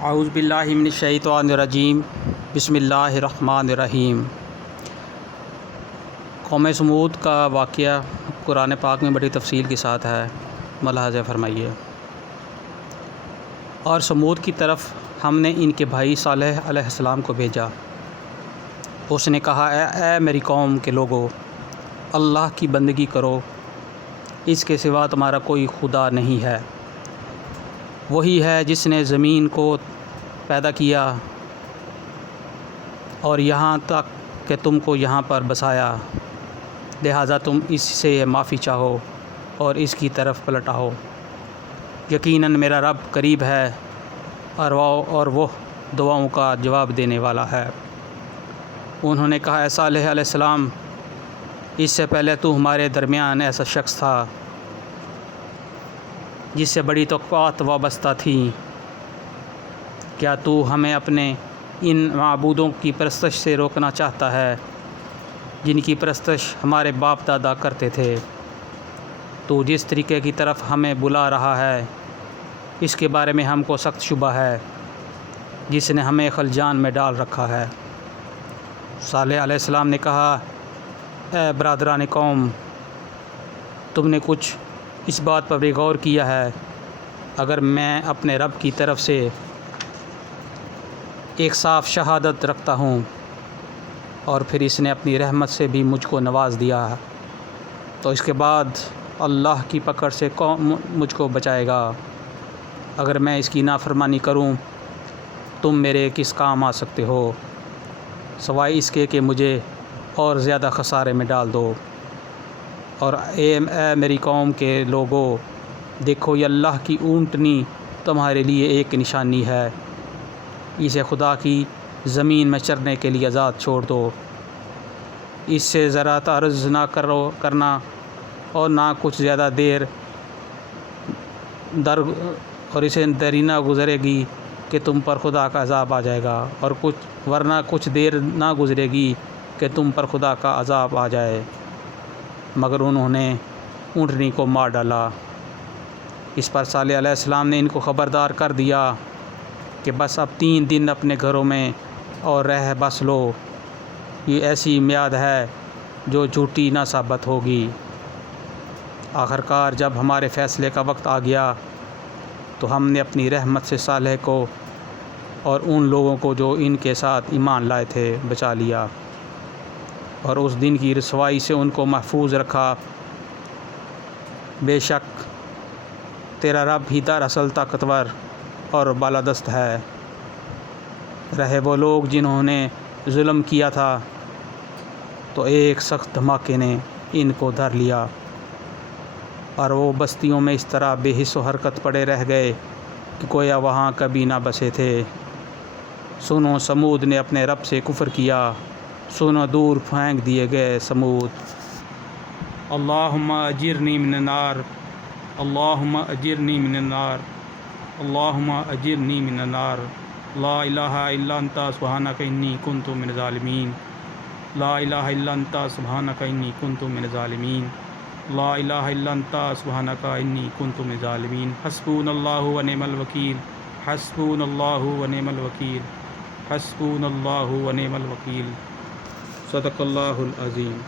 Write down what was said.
اعوذ باللہ من الشیطان الرجیم بسم اللہ الرحمن الرحیم۔ قوم سمود کا واقعہ قرآن پاک میں بڑی تفصیل کے ساتھ ہے، ملاحظہ فرمائیے۔ اور سمود کی طرف ہم نے ان کے بھائی صالح علیہ السلام کو بھیجا۔ اس نے کہا اے میری قوم کے لوگو، اللہ کی بندگی کرو، اس کے سوا تمہارا کوئی خدا نہیں ہے۔ وہی ہے جس نے زمین کو پیدا کیا اور یہاں تک کہ تم کو یہاں پر بسایا، لہٰذا تم اس سے معافی چاہو اور اس کی طرف پلٹ آؤ۔ یقیناً میرا رب قریب ہے اور وہ دعاؤں کا جواب دینے والا ہے۔ انہوں نے کہا اے صالح علیہ السلام، اس سے پہلے تو ہمارے درمیان ایسا شخص تھا جس سے بڑی توقعات وابستہ تھیں۔ کیا تو ہمیں اپنے ان معبودوں کی پرستش سے روکنا چاہتا ہے جن کی پرستش ہمارے باپ دادا کرتے تھے؟ تو جس طریقے کی طرف ہمیں بلا رہا ہے اس کے بارے میں ہم کو سخت شبہ ہے، جس نے ہمیں خلجان میں ڈال رکھا ہے۔ صالح علیہ السلام نے کہا اے برادران قوم، تم نے کچھ اس بات پر بھی غور کیا ہے؟ اگر میں اپنے رب کی طرف سے ایک صاف شہادت رکھتا ہوں اور پھر اس نے اپنی رحمت سے بھی مجھ کو نواز دیا، تو اس کے بعد اللہ کی پکڑ سے کون مجھ کو بچائے گا؟ اگر میں اس کی نافرمانی کروں تم میرے کس کام آ سکتے ہو، سوائے اس کے کہ مجھے اور زیادہ خسارے میں ڈال دو۔ اور اے میری قوم کے لوگو، دیکھو یہ اللہ کی اونٹنی تمہارے لیے ایک نشانی ہے، اسے خدا کی زمین میں چرنے کے لیے آزاد چھوڑ دو، اس سے ذرا تعرض نہ کرنا اور نہ کچھ زیادہ دیر اور اسے دری نہ گزرے گی کہ تم پر خدا کا عذاب آ جائے گا، اور ورنہ کچھ دیر نہ گزرے گی کہ تم پر خدا کا عذاب آ جائے۔ مگر انہوں نے اونٹنی کو مار ڈالا۔ اس پر صالح علیہ السلام نے ان کو خبردار کر دیا کہ بس اب 3 دن اپنے گھروں میں اور رہ بس لو، یہ ایسی میعاد ہے جو جھوٹی نہ ثابت ہوگی۔ آخر کار جب ہمارے فیصلے کا وقت آ گیا تو ہم نے اپنی رحمت سے صالح کو اور ان لوگوں کو جو ان کے ساتھ ایمان لائے تھے بچا لیا، اور اس دن کی رسوائی سے ان کو محفوظ رکھا۔ بے شک تیرا رب ہی دراصل طاقتور اور بالادست ہے۔ رہے وہ لوگ جنہوں نے ظلم کیا تھا تو ایک سخت دھماکے نے ان کو دھر لیا، اور وہ بستیوں میں اس طرح بے حس و حرکت پڑے رہ گئے کہ گویا وہاں کبھی نہ بسے تھے۔ سنو سمود نے اپنے رب سے کفر کیا، سنو دور پھینک دیے گئے سمود۔ اللہم اجرنی من النار، اللہم اجرنی من النار، اللہم اجرنی من النار، لا الہ الا انت سبحانک انی کنت من الظالمین، لا الہ الا انت سبحانک انی کنت من الظالمین، لا الہ الا انت سبحانک انی کنت من الظالمین۔ حسبنا اللہ و نعم الوکیل، حسبنا اللہ و نعم الوکیل، حسبنا اللہ و نعم الوکیل۔ صدق اللہ العظیم۔